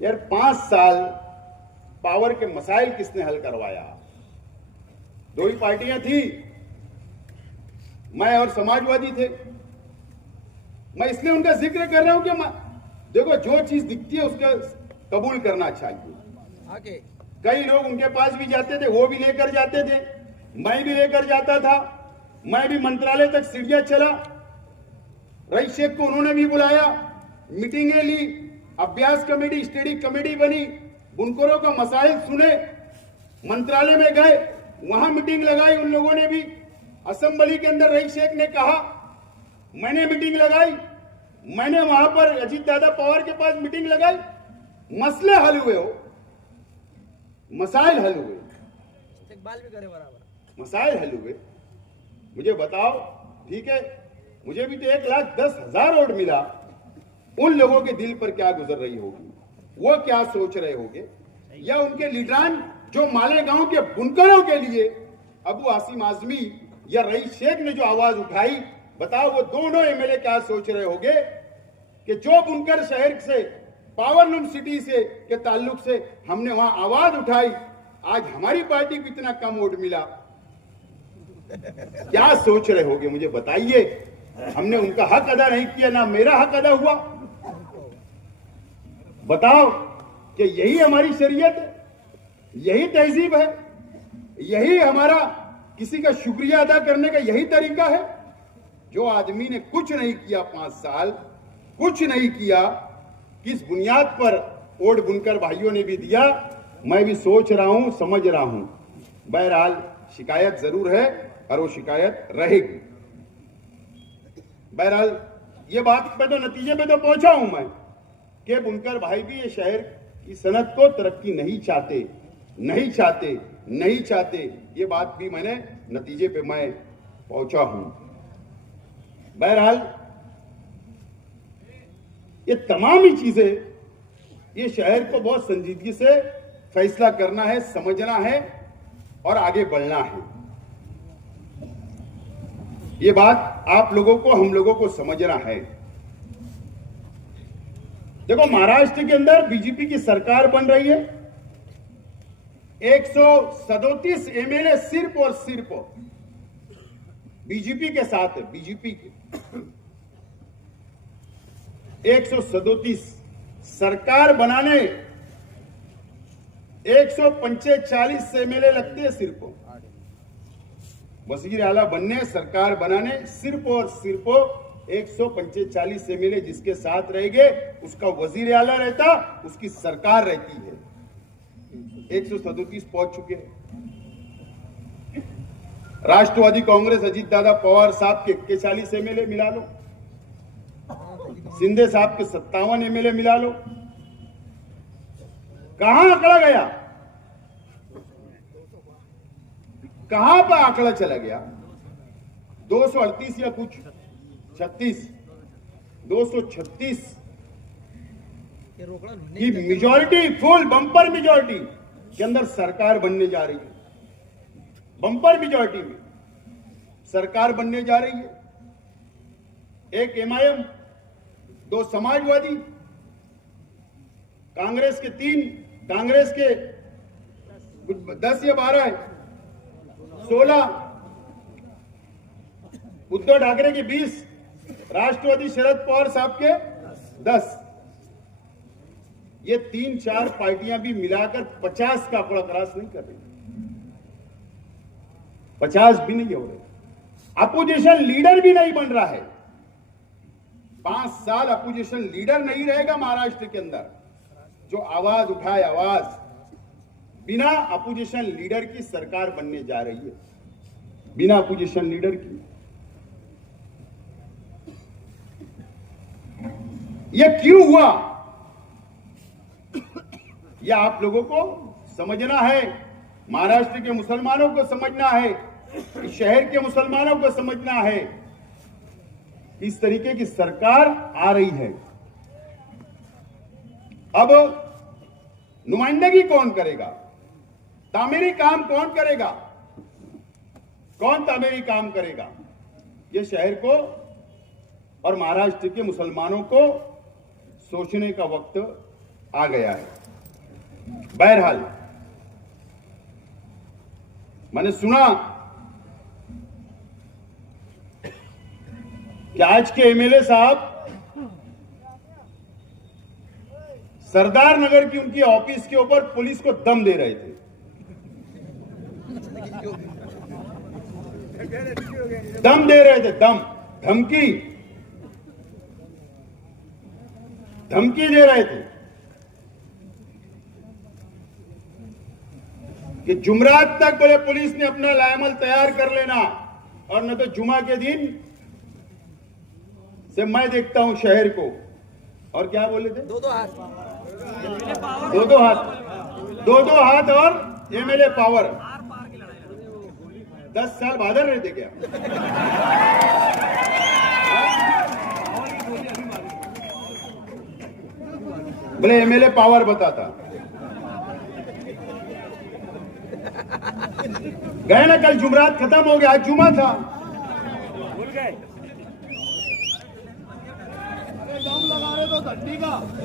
यार 5 साल पावर के मसाइल किसने हल करवाया? दो ही पार्टियां थी, मैं और समाजवादी थे। मैं इसलिए उनका जिक्र कर रहा हूं कि देखो, जो चीज दिखती है उसका कबूल करना चाहिए। आगे कई लोग उनके पास भी जाते थे, वो भी लेकर जाते थे, मैं भी लेकर जाता था। मैं भी मंत्रालय तक सीढ़ियां चला, रईस शेख को उन्होंने भी बुलाया, मीटिंगें ली, अभ्यास कमेटी, स्टडी कमेटी बनी, बुनकरों का मसाइल सुने, मंत्रालय में गए, वहां मीटिंग लगाई उन लोगों ने भी। असेंबली के अंदर रईस शेख ने कहा, मैंने मीटिंग लगाई, मैंने वहां पर अजीत दादा पवार के पास मीटिंग लगाई, मसले हल हुए, हो मसाइल हल हुए, इस्तेकबाल भी करे बराबर। मसाइल हल हुए। मुझे बताओ, ठीक है, मुझे भी तो 1,10,000 वोट मिला, उन लोगों के दिल पर क्या गुजर रही होगी, वो क्या सोच रहे होंगे, या उनके लीडरान जो मालेगांव के बुनकरों के लिए अबू आसिम आजमी या रईस शेख ने जो आवाज उठाई, बताओ वो दोनों एमएलए क्या सोच रहे होंगे कि जो बुनकर शहर से, पावरलूम सिटी से के ताल्लुक से हमने वहां आवाज उठाई, आज हमारी पार्टी को इतना कम वोट मिला। क्या सोच रहे होंगे मुझे बताइए। हमने उनका हक अदा नहीं किया, ना मेरा हक अदा हुआ। बताओ कि यही हमारी शरीयत है, यही तहजीब है, यही हमारा किसी का शुक्रिया अदा करने का यही तरीका है। जो आदमी ने कुछ नहीं किया, 5 साल कुछ नहीं किया, किस बुनियाद पर वोट बुनकर भाइयों ने भी दिया, मैं भी सोच रहा हूं, समझ रहा हूं। बहरहाल शिकायत जरूर है और वो शिकायत रहेगी। बहरहाल ये बात पे तो नतीजे पे तो पहुंचा हूं मैं कि बुनकर भाई भी ये शहर की सनत को तरक्की नहीं चाहते, नहीं चाहते, नहीं चाहते। ये बात भी मैंने नतीजे पे मैं पहुंचा हूं। बहरहाल ये तमाम ही चीजें, ये शहर को बहुत संजीदगी से फैसला करना है, समझना है और आगे बढ़ना है। ये बात आप लोगों को, हम लोगों को समझना है। देखो, महाराष्ट्र के अंदर बीजेपी की सरकार बन रही है, 137 एमएलए सिर्फ और सिर्फ बीजेपी के साथ है। बीजेपी के 137 सरकार बनाने 145 एमएलए लगते हैं सिर्फ। वजीर आला बनने, सरकार बनाने सिर्फ और सिर्फ 145 एमएलए जिसके साथ रहेंगे, उसका वजीर आला रहता, उसकी सरकार रहती है। 137 पहुंच चुके हैं। राष्ट्रवादी कांग्रेस अजीत दादा पवार साहब के 41 एमएलए मिला लो, शिंदे साहब के 57 एमएलए मिला लो, कहां आंकड़ा गया, कहां पर आंकड़ा चला गया? 238 या कुछ 36, 236 की मेजॉरिटी, फुल बम्पर मेजॉरिटी के अंदर सरकार बनने जा रही है। बम्पर मेजॉरिटी में सरकार बनने जा रही है। एक एमआईएम, 2 समाजवादी, कांग्रेस के 3, कांग्रेस के 10 या 12 है, 16, उद्धव ठाकरे के 20, राष्ट्रवादी शरद पवार साहब के 10। ये 3-4 पार्टियां भी मिलाकर 50 का आंकड़ा क्रॉस नहीं कर रही, 50 भी नहीं हो रहे। अपोजिशन लीडर भी नहीं बन रहा है। 5 साल अपोजिशन लीडर नहीं रहेगा महाराष्ट्र के अंदर, जो आवाज उठाए, आवाज। बिना अपोजिशन लीडर की सरकार बनने जा रही है, बिना अपोजिशन लीडर की। यह क्यों हुआ, यह आप लोगों को समझना है, महाराष्ट्र के मुसलमानों को समझना है, इस शहर के मुसलमानों को समझना है। इस तरीके की सरकार आ रही है। अब नुमाइंदगी कौन करेगा, तामीरी काम कौन करेगा, कौन तामीरी काम करेगा? ये शहर को और महाराष्ट्र के मुसलमानों को सोचने का वक्त आ गया है। बहरहाल मैंने सुना कि आज के एमएलए साहब सरदार नगर की उनकी ऑफिस के ऊपर पुलिस को दम दे रहे थे। दम दे रहे थे, दम, धमकी दे रहे थे कि जुमरात तक बोले पुलिस ने अपना लायमल तैयार कर लेना, और न तो जुमा के दिन से मैं देखता हूं शहर को। और क्या बोले थे? दो हाथ, दो हाथ और एमएलए पावर। 10 साल बादल रहे थे क्या? बोले एमएलए पावर बताता। गए ना, कल जुमरात खत्म हो गया, आज जुमा था। भूल गए।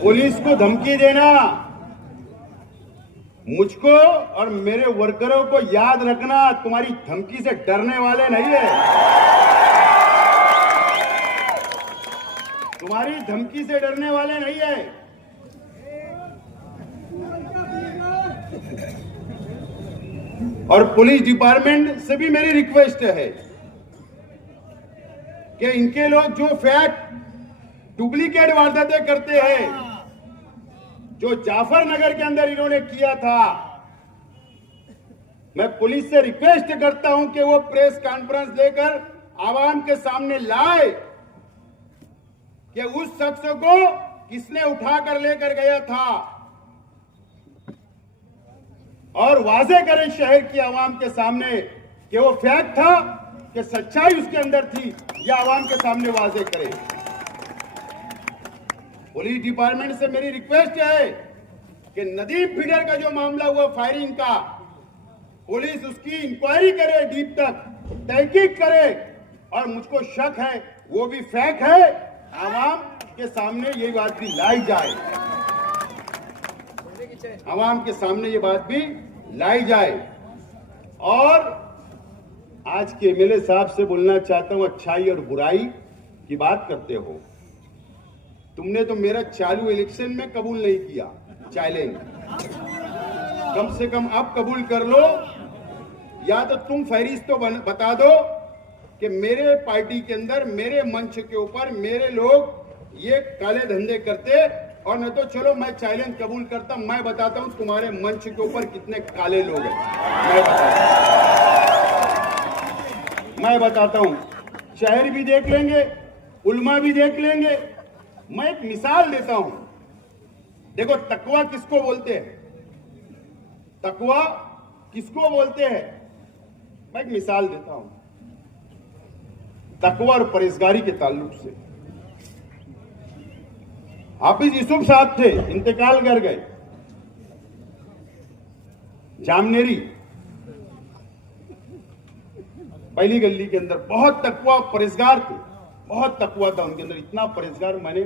पुलिस को धमकी देना, मुझको और मेरे वर्करों को याद रखना, तुम्हारी धमकी से डरने वाले नहीं है। तुम्हारी धमकी से डरने वाले नहीं है। और पुलिस डिपार्टमेंट से भी मेरी रिक्वेस्ट है कि इनके लोग जो फैक्ट डुप्लीकेट वारदातें करते हैं, जो जाफर नगर के अंदर इन्होंने किया था, मैं पुलिस से रिक्वेस्ट करता हूं कि वो प्रेस कॉन्फ्रेंस देकर आवाम के सामने लाए कि उस शख्स को किसने उठाकर लेकर गया था, और वाजे करें शहर की आवाम के सामने कि वो फैक्ट था कि सच्चाई उसके अंदर थी, या आवाम के सामने वाजे करें। पुलिस डिपार्टमेंट से मेरी रिक्वेस्ट है कि नदीम फीडर का जो मामला हुआ फायरिंग का, पुलिस उसकी इंक्वायरी करे, डीप तक तहकीक करे, और मुझको शक है वो भी फैक्ट है, आवाम के सामने ये बात भी लाई जाए, आवाम के सामने ये बात भी लाई जाए। और आज के एमएलए साहब से बोलना चाहता हूं, अच्छाई और बुराई की बात करते हो। तुमने तो मेरा चालू इलेक्शन में कबूल नहीं किया चैलेंज, कम से कम अब कबूल कर लो, या तो तुम फहरिस्त तो बता दो कि मेरे पार्टी के अंदर, मेरे मंच के ऊपर मेरे लोग ये काले धंधे करते, और नहीं तो चलो मैं चैलेंज कबूल करता, मैं बताता हूं तुम्हारे मंच के ऊपर कितने काले लोग हैं, मैं बताता हूं। शहर भी देख लेंगे, उल्मा भी देख लेंगे। मैं एक मिसाल देता हूं, देखो तकवा किसको बोलते हैं, तकवा किसको बोलते हैं, मैं एक मिसाल देता हूं तकवा और परहेजगारी के ताल्लुक से। हाफिज यूसुफ साहब थे, इंतकाल कर गए, जामनेरी पहली गली के अंदर। बहुत तकवा परहेजगार थे, बहुत तकवा था उनके अंदर, इतना परहेजगार मैंने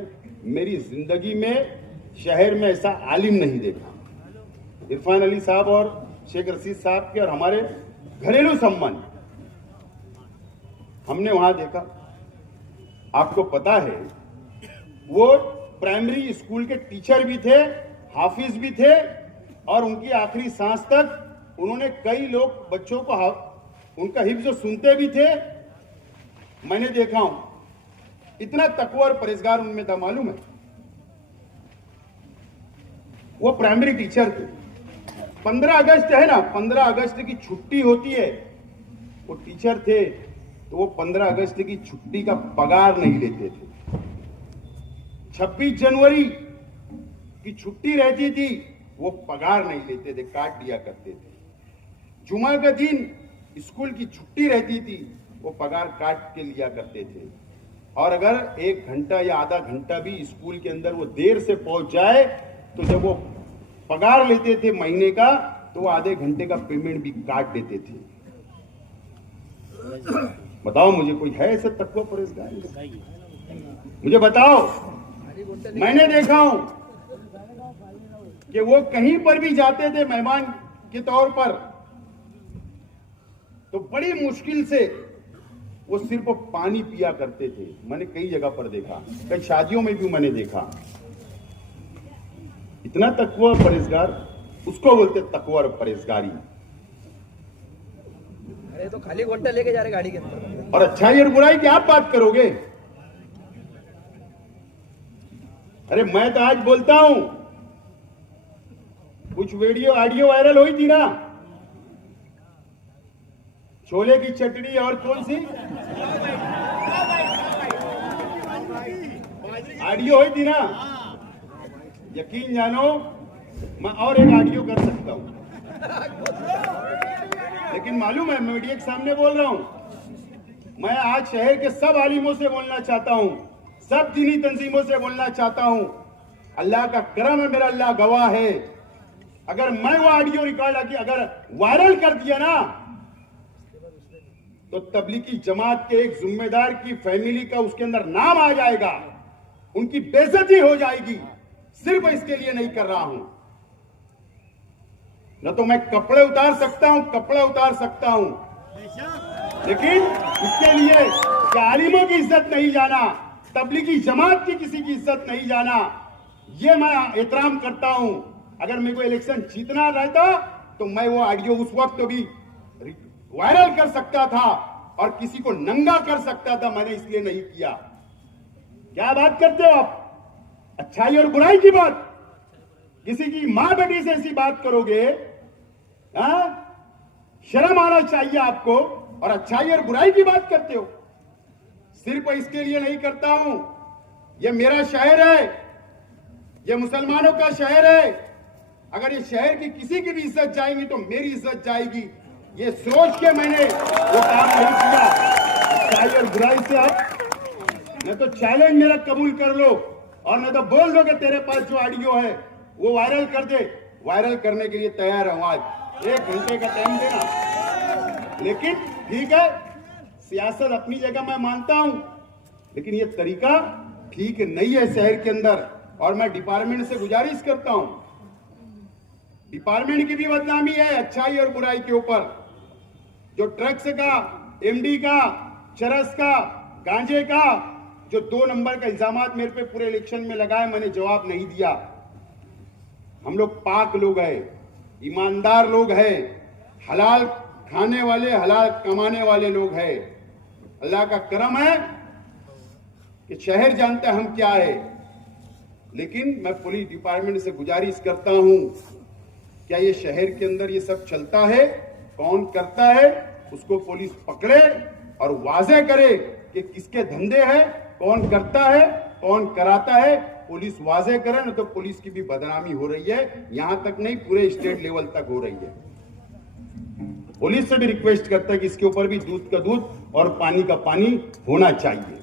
मेरी जिंदगी में शहर में ऐसा आलिम नहीं देखा। इरफान अली साहब और शेख रशीद साहब के और हमारे घरेलू संबंध हमने वहां देखा। आपको पता है वो प्राइमरी स्कूल के टीचर भी थे, हाफिज भी थे, और उनकी आखिरी सांस तक उन्होंने कई लोग बच्चों को उनका हिफ्ज़ सुनते भी थे, मैंने देखा हूं। इतना तकवा और परहेजगार उनमें था, मालूम है। वो प्राइमरी टीचर थे। 15 अगस्त है ना, 15 अगस्त की छुट्टी होती है, वो टीचर थे, तो वो 15 अगस्त की छुट्टी का पगार नहीं लेते थे। 26 जनवरी की छुट्टी रहती थी, वो पगार नहीं लेते थे, काट दिया करते थे। जुमा का दिन स्कूल की छुट्टी रहती थी, वो पगार काट के लिया करते थे। और अगर 1 घंटा या आधा घंटा भी स्कूल के अंदर वो देर से पहुंच जाए, तो जब वो पगार लेते थे महीने का, तो वो आधे घंटे का पेमेंट भी काट देते थे। बताओ मुझे, कोई है ऐसा तकवा परहेजगार? मुझे बताओ। मैंने देखा हूं कि वो कहीं पर भी जाते थे मेहमान के तौर पर, तो बड़ी मुश्किल से वो सिर्फ पानी पिया करते थे। मैंने कई जगह पर देखा, कई शादियों में भी मैंने देखा। इतना तकवा परहेजगार, उसको बोलते तकवा और परहेजगारी। अरे तो खाली घंटा लेके जा रहे गाड़ी के अंदर। और अच्छाई और बुराई की आप बात करोगे? अरे मैं तो आज बोलता हूं, कुछ वीडियो ऑडियो वायरल हुई थी ना, छोले की चटनी और कौन सी ऑडियो हुई थी ना, यकीन जानो मैं और एक ऑडियो कर सकता हूं, लेकिन मालूम है मैं मीडिया के सामने बोल रहा हूं। मैं आज शहर के सब आलिमों से बोलना चाहता हूं, सब दीनी तंजीमों से बोलना चाहता हूं। अल्लाह का करम है, मेरा अल्लाह गवाह है। अगर मैं वो ऑडियो रिकॉर्ड अगर वायरल कर दिया ना, तो तबलीगी जमात के एक जिम्मेदार की फैमिली का उसके अंदर नाम आ जाएगा, उनकी बेइज्जती हो जाएगी। सिर्फ इसके लिए नहीं कर रहा हूं, न तो मैं कपड़े उतार सकता हूं, कपड़ा उतार सकता हूं, लेकिन इसके लिए कि आलिमों की इज्जत नहीं जाना, तबलीगी जमात की किसी की इज्जत नहीं जाना, ये मैं एहतराम करता हूं। अगर मेरे को इलेक्शन जीतना रहता तो मैं वो ऑडियो उस वक्त भी वायरल कर सकता था और किसी को नंगा कर सकता था, मैंने इसलिए नहीं किया। क्या बात करते हो आप? अच्छाई और बुराई की बात, किसी की मां बेटी से ऐसी बात करोगे? शर्म आना चाहिए आपको। और अच्छाई और बुराई की बात करते हो। सिर्फ इसके लिए नहीं करता हूं, यह मेरा शहर है, यह मुसलमानों का शहर है। अगर ये शहर की किसी की भी इज्जत जाएगी तो मेरी इज्जत जाएगी, ये सोच के मैंने वो काम नहीं किया। अच्छाई और बुराई से आप न तो चैलेंज मेरा कबूल कर लो और न तो बोल दो कि तेरे पास जो ऑडियो है वो वायरल कर दे। वायरल करने के लिए तैयार हूं, आज 1 घंटे का टाइम देना। लेकिन ठीक है, सियासत अपनी जगह मैं मानता हूं, लेकिन ये तरीका ठीक नहीं है शहर के अंदर। और मैं डिपार्टमेंट से गुजारिश करता हूं, डिपार्टमेंट की भी बदनामी है अच्छाई और बुराई के ऊपर। जो ड्रग्स का, एमडी का, चरस का, गांजे का जो 2 नंबर का इल्जामात मेरे पे पूरे इलेक्शन में लगाए, मैंने जवाब नहीं दिया। हम लोग पाक लोग हैं, ईमानदार लोग हैं, हलाल खाने वाले, हलाल कमाने वाले लोग हैं। अल्लाह का करम है कि शहर जानता है हम क्या है। लेकिन मैं पुलिस डिपार्टमेंट से गुजारिश करता हूं, क्या ये शहर के अंदर ये सब चलता है? कौन करता है? उसको पुलिस पकड़े और वाज़ेह करे कि किसके धंधे हैं, कौन करता है, कौन कराता है। पुलिस वाज़ेह करे, न तो पुलिस की भी बदनामी हो रही है। यहां तक नहीं, पूरे स्टेट लेवल तक हो रही है। पुलिस से भी रिक्वेस्ट करता है कि इसके ऊपर भी दूध का दूध और पानी का पानी होना चाहिए।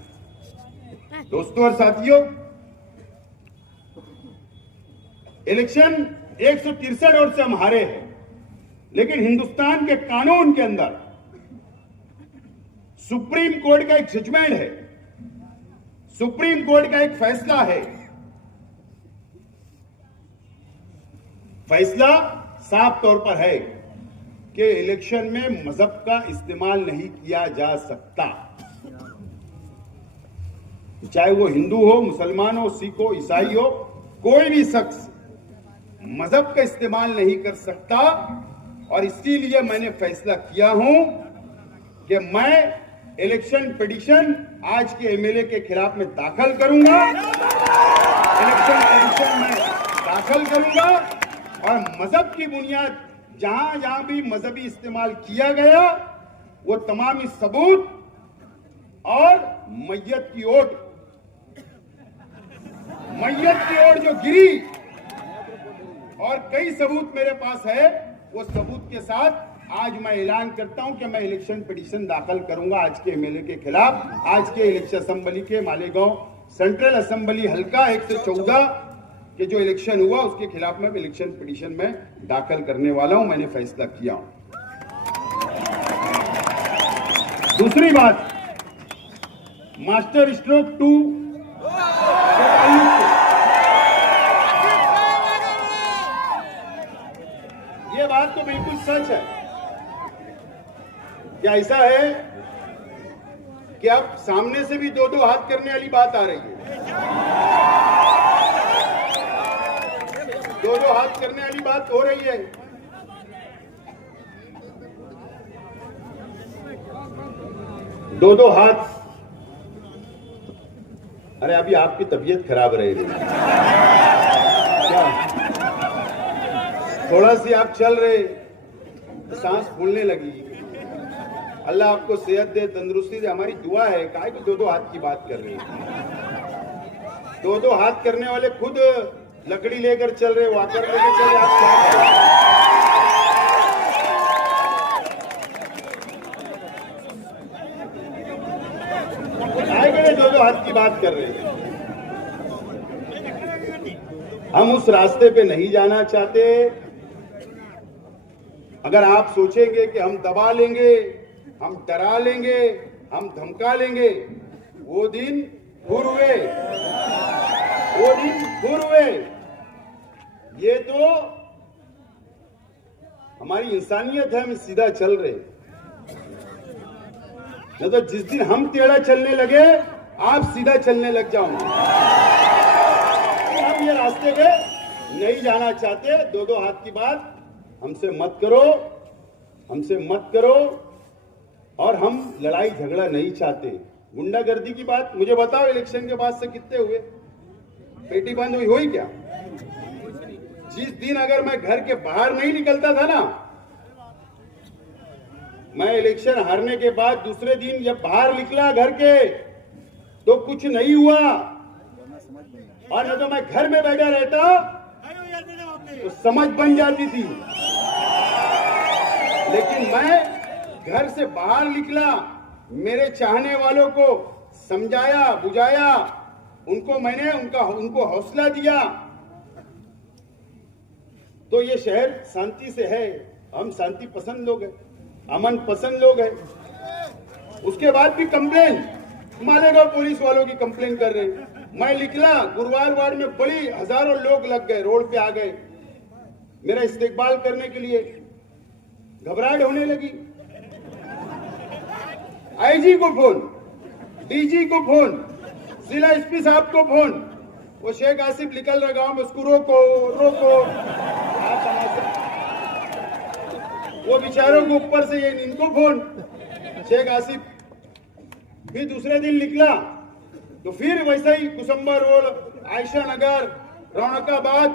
दोस्तों और साथियों, इलेक्शन 163 वोट से हम हारे हैं, लेकिन हिंदुस्तान के कानून के अंदर सुप्रीम कोर्ट का एक जजमेंट है, सुप्रीम कोर्ट का एक फैसला है। फैसला साफ तौर पर है कि इलेक्शन में मजहब का इस्तेमाल नहीं किया जा सकता। चाहे वो हिंदू हो, मुसलमान हो, सिख हो, ईसाई हो, कोई भी शख्स मजहब का इस्तेमाल नहीं कर सकता। और इसीलिए मैंने फैसला किया हूं कि मैं इलेक्शन पिटीशन आज के एमएलए के खिलाफ में दाखिल करूंगा, इलेक्शन पिटीशन में दाखिल करूंगा। और मजहब की बुनियाद जहां जहां भी मजहबी इस्तेमाल किया गया, वो तमाम सबूत और मैयत की ओट जो गिरी, और कई सबूत मेरे पास है, वो सबूत के साथ आज मैं ऐलान करता हूं कि मैं इलेक्शन पिटीशन दाखिल करूंगा आज के एमएलए के खिलाफ। आज के इलेक्शन असेंबली के मालेगांव सेंट्रल असेंबली हल्का 1 से 14 के जो इलेक्शन हुआ, उसके खिलाफ मैं इलेक्शन पिटीशन में दाखिल करने वाला हूं। मैंने फैसला किया हूं। दूसरी बात, मास्टर स्ट्रोक 2 ये बात तो बिल्कुल सच है कि क्या ऐसा है कि अब सामने से भी दो हाथ करने वाली बात आ रही है? दो हाथ करने वाली बात हो रही है। दो हाथ। अरे अभी आपकी तबीयत खराब रह रही है क्या? थोड़ा सी आप चल रहे, सांस फूलने लगी। अल्लाह आपको सेहत दे, तंदुरुस्ती दे, हमारी दुआ है। काहे को दो हाथ की बात कर रहे हैं? दो हाथ करने वाले खुद लकड़ी लेकर चल रहे, वाकर लेकर चल रहे, आप क्या कर रहे हैं? दो हाथ की बात कर रहे हैं। हम उस रास्ते पे नहीं जाना चाहते। अगर आप सोचेंगे कि हम दबा लेंगे, हम डरा लेंगे, हम धमका लेंगे, वो दिन दूर हुए, वो दिन दूर हुए। ये तो हमारी इंसानियत है, हम सीधा चल रहे। नहीं तो जिस दिन हम टेढ़ा चलने लगे, आप सीधा चलने लग जाओगे। हम ये रास्ते पे नहीं जाना चाहते। दो हाथ की बात हमसे मत करो, हमसे मत करो। और हम लड़ाई झगड़ा नहीं चाहते। गुंडागर्दी की बात मुझे बताओ, इलेक्शन के बाद से कितने हुए? पेटी बंद हुई क्या? जिस दिन अगर मैं घर के बाहर नहीं निकलता था ना, मैं इलेक्शन हारने के बाद दूसरे दिन जब बाहर निकला घर के, तो कुछ नहीं हुआ। और न तो मैं घर में बैठा रहता तो समझ बन जाती थी। लेकिन मैं घर से बाहर निकला, मेरे चाहने वालों को समझाया, बुझाया, मैंने उनको हौसला दिया। तो ये शहर शांति से है। हम शांति पसंद लोग हैं, अमन पसंद लोग हैं। उसके बाद भी कंप्लेन, मालेगांव पुलिस वालों की कंप्लेन कर रहे। मैं निकला, गुरुवार वार्ड में बड़ी हजारों लोग लग गए, रोड पे आ गए मेरा इस्तेकबाल करने के लिए। घबराहट होने लगी। आईजी को फोन, डीजी को फोन, जिला एसपी साहब को फोन। वो शेख आसिफ निकल रहा गांव में, उसको रोको रोको। वो बेचारों को ऊपर से ये इनको फोन, शेख आसिफ। फिर दूसरे दिन निकला तो फिर वैसा ही कुसुम्बा रोड, आयशा नगर, रौनकाबाद,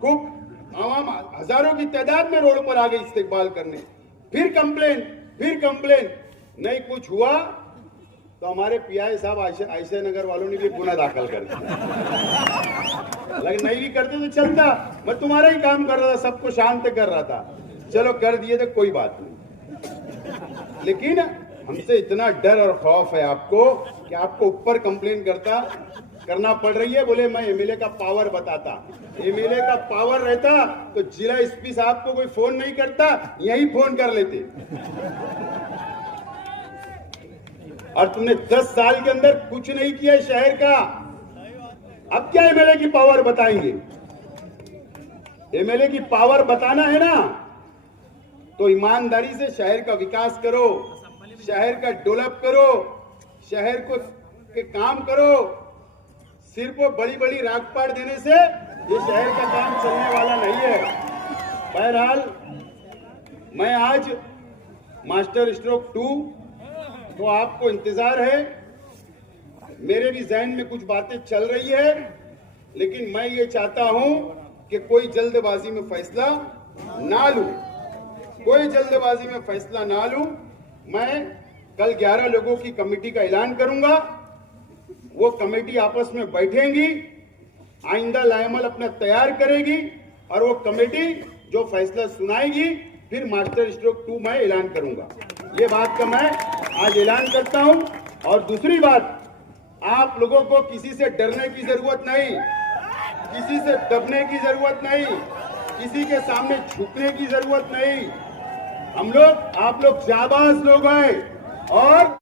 खूब आवाम हजारों की तादाद में रोड पर आ गई इस्तेकबाल करने। फिर कंप्लेन, नहीं कुछ हुआ तो हमारे पीआई साहब आयशा नगर वालों ने भी गुना दाखिल कर दिया। लेकिन नहीं भी करते तो चलता, मैं तुम्हारा ही काम कर रहा था, सबको शांत कर रहा था। चलो कर दिए तो कोई बात नहीं। लेकिन हमसे इतना डर और खौफ है आपको कि आपको ऊपर कंप्लेन करना पड़ रही है। बोले मैं एमएलए का पावर बताता। एमएलए का पावर रहता तो जिला एसपी साहब को कोई फोन नहीं करता, यही फोन कर लेते। और तुमने 10 साल के अंदर कुछ नहीं किया शहर का, अब क्या एमएलए की पावर बताएंगे? एमएलए की पावर बताना है ना, तो ईमानदारी से शहर का विकास करो, शहर का डेवलप करो, शहर को के काम करो। सिर्फ वो बड़ी बड़ी रागपाट देने से ये शहर का काम चलने वाला नहीं है। बहरहाल मैं आज मास्टर स्ट्रोक 2 तो आपको इंतजार है। मेरे भी जहन में कुछ बातें चल रही है, लेकिन मैं ये चाहता हूं कि कोई जल्दबाजी में फैसला ना लूं, कोई जल्दबाजी में फैसला ना लूं। मैं कल 11 लोगों की कमेटी का ऐलान करूंगा। वो कमेटी आपस में बैठेंगी, आइंदा लाएमल अपना तैयार करेगी और वो कमेटी जो फैसला सुनाएगी फिर मास्टर स्ट्रोक 2 मैं ऐलान करूंगा। ये बात का मैं आज ऐलान करता हूं। और दूसरी बात, आप लोगों को किसी से डरने की जरूरत नहीं, किसी से दबने की जरूरत नहीं, किसी के सामने झुकने की जरूरत नहीं। हम लोग, आप लोग जाबाज लोग हैं और